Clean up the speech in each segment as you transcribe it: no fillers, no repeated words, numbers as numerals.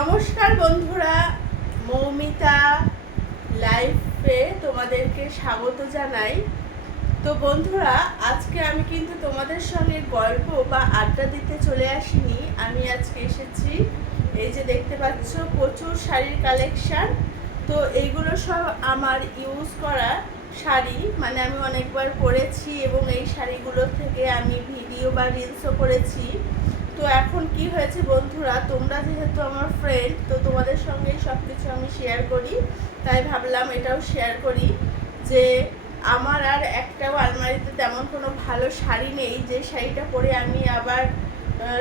নমস্কার বন্ধুরা, মৌমিতা লাইফে তোমাদেরকে স্বাগত জানাই। তো বন্ধুরা, আজকে আমি কিন্তু তোমাদের সঙ্গে গল্প বা আড্ডা দিতে চলে আসিনি। আমি আজকে এসেছি, এই যে দেখতে পাচ্ছ প্রচুর শাড়ির কালেকশান। তো এইগুলো সব আমার ইউজ করা শাড়ি, মানে আমি অনেকবার পরেছি এবং এই শাড়িগুলো থেকে আমি ভিডিও বা রিলসও করেছি। তো এখন কি হয়েছে বন্ধুরা, তোমরা যেহেতু আমার ফ্রেন্ড, তো তোমাদের সঙ্গে সব কিছু আমি শেয়ার করি, তাই ভাবলাম এটাও শেয়ার করি যে আমার আর একটাও আলমারিতে তেমন কোনো ভালো শাড়ি নেই যে শাড়িটা পরে আমি আবার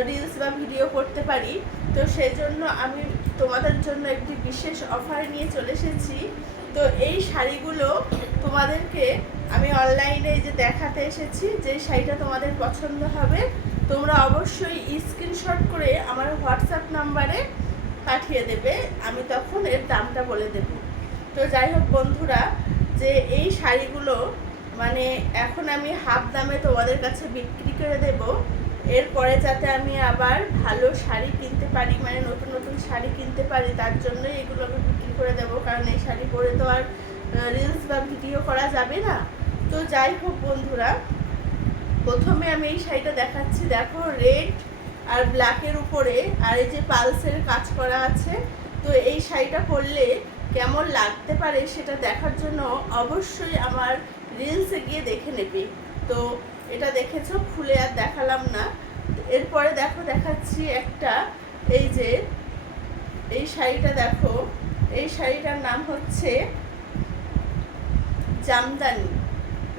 রিলস বা ভিডিও করতে পারি। তো সেই জন্য আমি তোমাদের জন্য একটি বিশেষ অফার নিয়ে চলে এসেছি। তো এই শাড়িগুলো তোমাদেরকে আমি অনলাইনে যে দেখাতে এসেছি, যে শাড়িটা তোমাদের পছন্দ হবে তোমরা অবশ্যই স্ক্রিনশট করে আমার হোয়াটসঅ্যাপ নাম্বারে পাঠিয়ে দেবে, আমি তখন এর দামটা বলে দেব। তো যাই হোক বন্ধুরা, যে এই শাড়িগুলো মানে এখন আমি হাফ দামে তোমাদের কাছে বিক্রি করে দেব, এরপরে যাতে আমি আবার ভালো শাড়ি কিনতে পারি, মানে নতুন নতুন শাড়ি কিনতে পারি, তার জন্যই এগুলো আমি বিক্রি করে দেবো। কারণ এই শাড়ি পরে তো আর রিলস বা ভিডিও করা যাবে না। তো যাই হোক বন্ধুরা, প্রথমে আমি এই শাড়িটা দেখাচ্ছি। দেখো, রেড আর ব্ল্যাকের উপরে আর এই যে পালসের কাজ করা আছে। তো এই শাড়িটা পরলে কেমন লাগতে পারে সেটা দেখার জন্য অবশ্যই আমার রিলসে গিয়ে দেখে নেবে। তো এটা দেখেছো, খুলে আর দেখালাম না। এরপরে দেখো দেখাচ্ছি একটা, এই যে এই শাড়িটা দেখো, এই শাড়িটার নাম হচ্ছে জামদানি।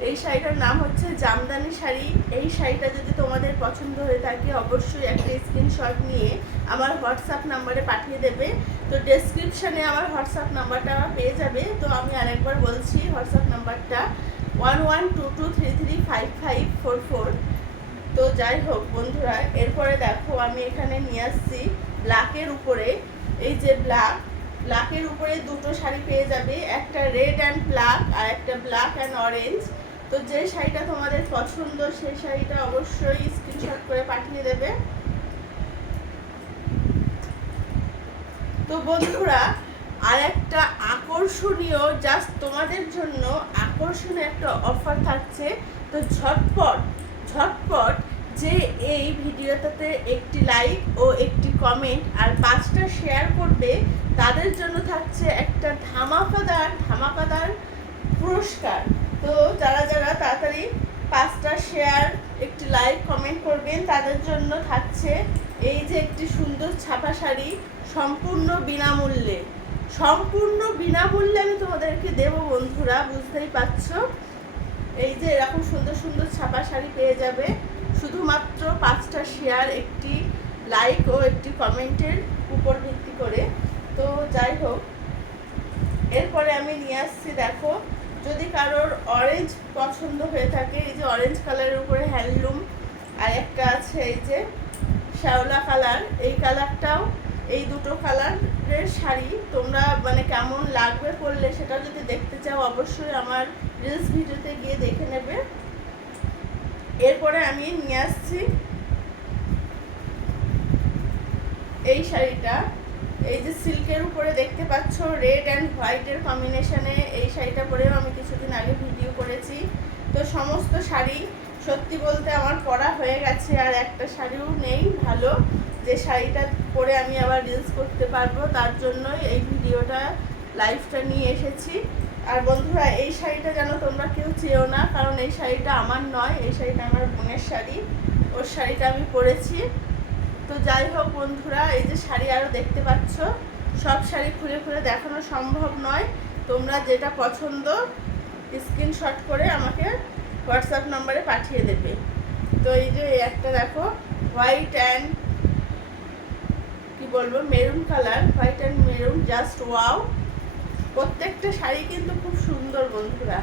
এই শাড়িটার নাম হচ্ছে জামদানি শাড়ি। এই শাড়িটা যদি তোমাদের পছন্দ হয়ে থাকে অবশ্যই একটা স্ক্রিনশট নিয়ে আমার হোয়াটসঅ্যাপ নাম্বারে পাঠিয়ে দেবে। তো ডেসক্রিপশানে আমার হোয়াটসঅ্যাপ নাম্বারটা পেয়ে যাবে। তো আমি আরেকবার বলছি, হোয়াটসঅ্যাপ নাম্বারটা 112223355544। তো যাই হোক বন্ধুরা, এরপরে দেখো আমি এখানে নিয়ে আসছি ব্ল্যাকের উপরে, এই যে ব্ল্যাকের উপরে দুটো শাড়ি পেয়ে যাবে, একটা রেড অ্যান্ড ব্ল্যাক আর একটা ব্ল্যাক অ্যান্ড অরেঞ্জ। তো যে শাড়িটা তোমাদের পছন্দ সেই শাড়িটা অবশ্যই স্ক্রিনশট করে পাঠিয়ে দেবে। তো বন্ধুরা, আর একটা আকর্ষণীয়, জাস্ট তোমাদের জন্য আকর্ষণীয় একটা অফার থাকছে। তো ঝটপট যে এই ভিডিওটাতে একটি লাইক ও একটি কমেন্ট আর 5টা শেয়ার করবে, তাদের জন্য থাকছে একটা ধামাকাদার পুরস্কার। তো যারা তাড়াতাড়ি 5টা শেয়ার, একটি লাইক, কমেন্ট করবেন, তাদের জন্য থাকছে এই যে একটি সুন্দর ছাপা শাড়ি, সম্পূর্ণ বিনামূল্যে আমি তোমাদেরকে দেবো বন্ধুরা, বুঝতেই পারছো। এই যে এরকম সুন্দর সুন্দর ছাপা শাড়ি পেয়ে যাবে শুধুমাত্র 5টা শেয়ার, একটি লাইক ও একটি কমেন্টের উপর ভিত্তি করে। তো যাই হোক, এরপরে আমি নিয়ে আসছি, দেখো যদি কারোর অরেঞ্জ পছন্দ হয়ে থাকে, এই যে অরেঞ্জ কালারের উপরে হ্যান্ডলুম, আর একটা আছে এই যে শ্যাওলা কালার, এই কালারটাও, এই দুটো কালারের শাড়ি তোমরা মানে কেমন লাগবে পরলে সেটা যদি দেখতে চাও অবশ্যই আমার রিলস ভিডিওতে গিয়ে দেখে নেবে। এরপরে আমি নিয়ে আসছি এই শাড়িটা, এই যে সিল্কের উপরে দেখতে পাচ্ছ রেড অ্যান্ড হোয়াইটের কম্বিনেশনে, এই শাড়িটা পরেও আমি কিছুদিন আগে ভিডিও করেছি। তো সমস্ত শাড়ি সত্যি বলতে আমার পরা হয়ে গেছে, আর একটা শাড়িও নেই ভালো যে শাড়িটা পরে আমি আবার রিলস করতে পারবো, তার জন্যই এই ভিডিওটা লাইভটা নিয়ে এসেছি। আর বন্ধুরা, এই শাড়িটা যেন তোমরা কেউ চেয়েও না, কারণ এই শাড়িটা আমার নয়, এই শাড়িটা আমার বোনের শাড়ি, ওর শাড়িটা আমি পরেছি। তো যাই হোক বন্ধুরা, এই যে শাড়ি আরও দেখতে পাচ্ছ, সব শাড়ি খুলে দেখানো সম্ভব নয়। তোমরা যেটা পছন্দ স্ক্রিনশট করে আমাকে হোয়াটসঅ্যাপ নাম্বারে পাঠিয়ে দেবে। তো এই যে একটা দেখো, হোয়াইট অ্যান্ড কি বলবো, maroon colour, white and maroon, just wow. প্রত্যেকটা শাড়ি কিন্তু খুব সুন্দর বন্ধুরা।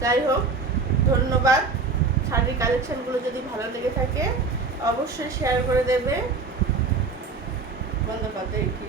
যাই হোক, ধন্যবাদ। শাড়ির কালেকশানগুলো যদি ভালো লেগে থাকে অবশ্যই শেয়ার করে দেবে। বন্ধ করতে কি